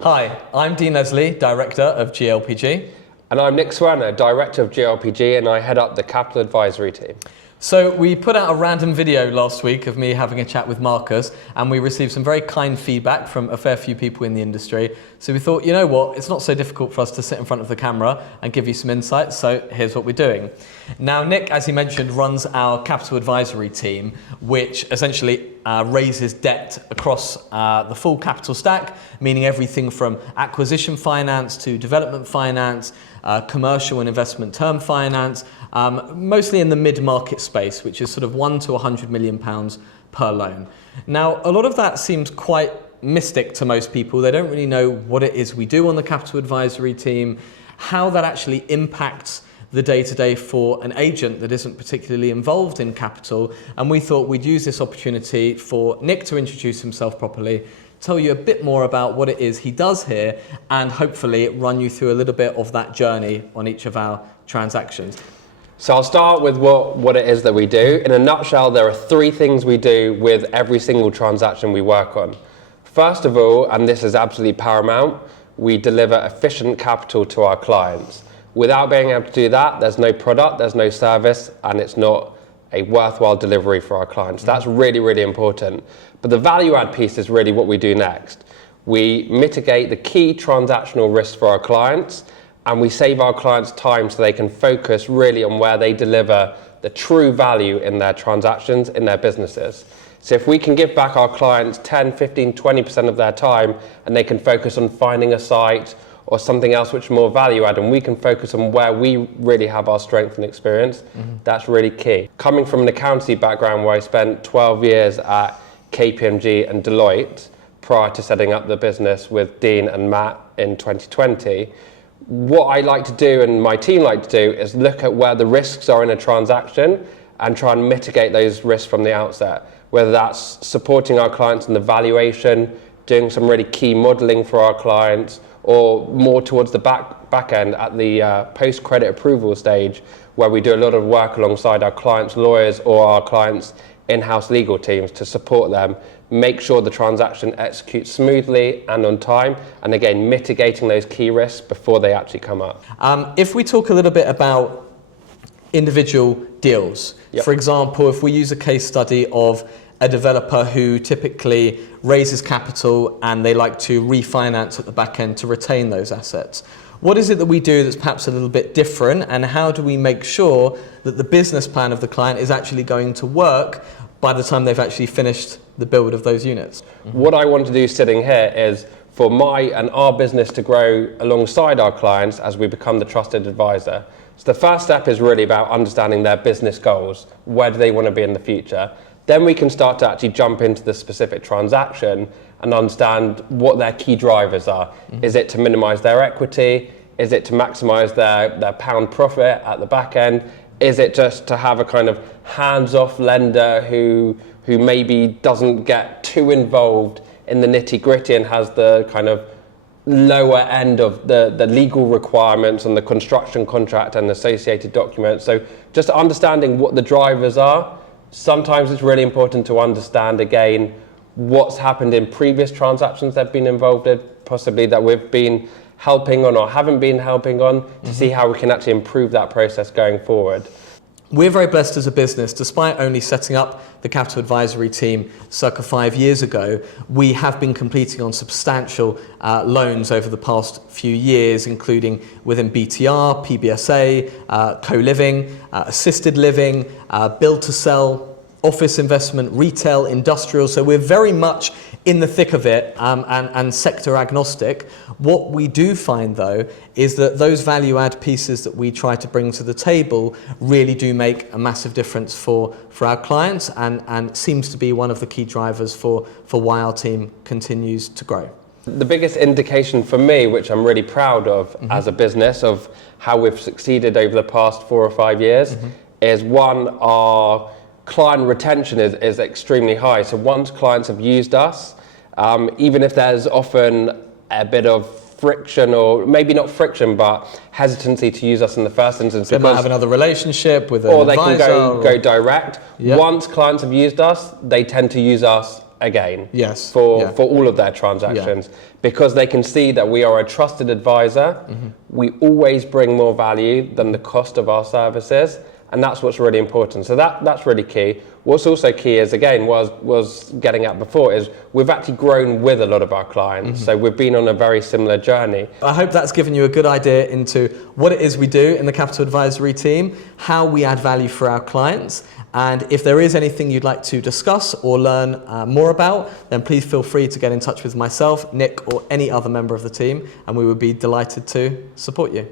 Hi, I'm Dean Leslie, Director of GLPG. And I'm Nick Swerner, Director of GLPG, and I head up the Capital Advisory Team. So we put out a random video last week of me having a chat with Marcus, and we received some very kind feedback from a fair few people in the industry. So we thought, you know what, it's not so difficult for us to sit in front of the camera and give you some insights, so here's what we're doing. Now, Nick, as he mentioned, runs our Capital Advisory Team, which essentially raises debt across the full capital stack, meaning everything from acquisition finance to development finance, commercial and investment term finance, mostly in the mid-market space, which is sort of £1 to £100 million per loan. Now, a lot of that seems quite mystic to most people. They don't really know what it is we do on the Capital Advisory Team, how that actually impacts the day-to-day for an agent that isn't particularly involved in capital. And we thought we'd use this opportunity for Nick to introduce himself properly, tell you a bit more about what it is he does here, and hopefully run you through a little bit of that journey on each of our transactions. So I'll start with what it is that we do. In a nutshell, there are three things we do with every single transaction we work on. First of all, and this is absolutely paramount, we deliver efficient capital to our clients. Without being able to do that, there's no product, there's no service, and it's not a worthwhile delivery for our clients. That's really, really important. But the value add piece is really what we do next. We mitigate the key transactional risks for our clients, and we save our clients time so they can focus really on where they deliver the true value in their transactions, in their businesses. So if we can give back our clients 10, 15, 20% of their time, and they can focus on finding a site or something else which is more value add, and we can focus on where we really have our strength and experience, that's really key. Coming from an accountancy background where I spent 12 years at KPMG and Deloitte prior to setting up the business with Dean and Matt in 2020, what I like to do and my team like to do is look at where the risks are in a transaction and try and mitigate those risks from the outset, whether that's supporting our clients in the valuation, doing some really key modeling for our clients, or more towards the back end at the post-credit approval stage, where we do a lot of work alongside our clients' lawyers or our clients' in-house legal teams to support them, make sure the transaction executes smoothly and on time, and again, mitigating those key risks before they actually come up. If we talk a little bit about individual deals, Yep. For example, if we use a case study of a developer who typically raises capital and they like to refinance at the back end to retain those assets. What is it that we do that's perhaps a little bit different, and how do we make sure that the business plan of the client is actually going to work by the time they've actually finished the build of those units? What I want to do sitting here is for my and our business to grow alongside our clients as we become the trusted advisor. So the first step is really about understanding their business goals. Where do they want to be in the future? Then we can start to actually jump into the specific transaction and understand what their key drivers are. Is it to minimize their equity? Is it to maximize their pound profit at the back end? Is it just to have a kind of hands-off lender who maybe doesn't get too involved in the nitty-gritty and has the kind of lower end of the legal requirements and the construction contract and associated documents? So just understanding what the drivers are. Sometimes it's really important to understand, again, what's happened in previous transactions they've been involved in, possibly that we've been helping on or haven't been helping on, to see how we can actually improve that process going forward. We're very blessed as a business. Despite only setting up the Capital Advisory Team circa 5 years ago, we have been completing on substantial loans over the past few years, including within BTR, PBSA, co-living, assisted living, build to sell, office investment, retail, industrial. So we're very much in the thick of it and sector agnostic. What we do find, though, is that those value add pieces that we try to bring to the table really do make a massive difference for our clients, and seems to be one of the key drivers for why our team continues to grow. The biggest indication for me, which I'm really proud of as a business, of how we've succeeded over the past 4 or 5 years, is one, our client retention is extremely high. So once clients have used us, even if there's often a bit of friction, or maybe not friction, but hesitancy to use us in the first instance. They might have another relationship with an advisor. Or they can go direct. Yep. Once clients have used us, they tend to use us again. Yes. For all of their transactions, because they can see that we are a trusted advisor. We always bring more value than the cost of our services, and that's what's really important. So that's really key. What's also key is, again, was getting at before, is we've actually grown with a lot of our clients. So we've been on a very similar journey. I hope that's given you a good idea into what it is we do in the Capital Advisory Team, how we add value for our clients. And if there is anything you'd like to discuss or learn more about, then please feel free to get in touch with myself, Nick, or any other member of the team, and we would be delighted to support you.